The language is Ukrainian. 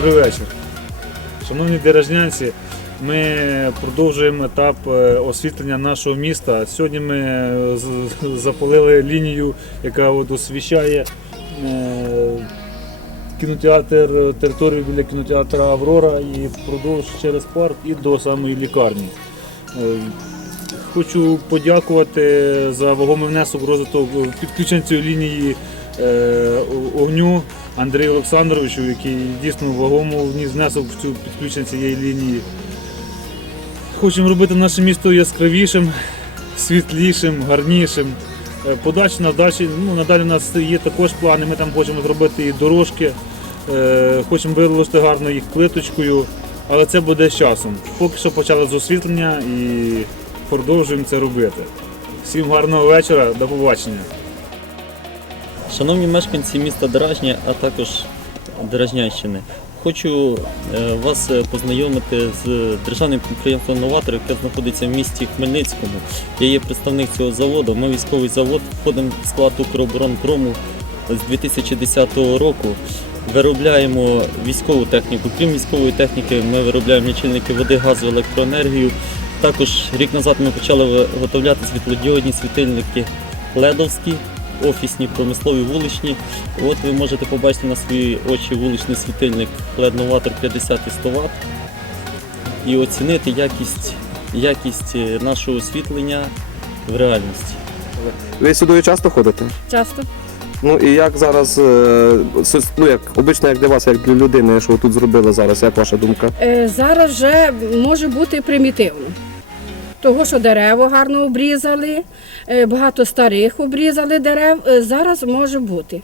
Добрий вечір. Шановні дережнянці, ми продовжуємо етап е, освітлення нашого міста. Сьогодні ми е, запалили лінію, яка от освіщає е, кінотеатр, територію біля кінотеатру Аврора і впродовж через парк і до самої лікарні. Хочу подякувати за вагомий внесок розвиток підключення цієї лінії огню Андрію Олександровичу, який дійсно вагому вніс внесок в цю підключення цієї лінії. Хочемо робити наше місто яскравішим, світлішим, гарнішим. Е, Подальше надалі, ну, надалі у нас є також плани. Ми там хочемо зробити і дорожки, е, хочемо виложити гарно їх плиточкою, але це буде з часом. Поки що почали з освітлення і продовжуємо це робити. Всім гарного вечора, до побачення. Шановні мешканці міста Дражня, а також Дражнянщини, хочу е, вас е, познайомити з державним підприємством Новатор, яке знаходиться в місті Хмельницькому. Я є представник цього заводу. Ми військовий завод, входимо в склад Укроборонпрому з 2010 року. Виробляємо військову техніку. Крім військової техніки, ми виробляємо лічильники води, газу, електроенергію. Також рік назад ми почали виготовляти світлодіодні світильники ледовські, офісні, промислові, вуличні. От ви можете побачити на свої очі вуличний світильник LED Novator 50 і 100 Вт і оцінити якість, якість е, нашого освітлення в реальності. Ви сюди часто ходите? Часто. Ну і як зараз, е, ну як обично, як для вас, як для людини, що ви тут зробили зараз, як ваша думка? Е, зараз вже може бути примітивно. Того, що дерева гарно обрізали, е, багато старих обрізали дерев, е, зараз може бути.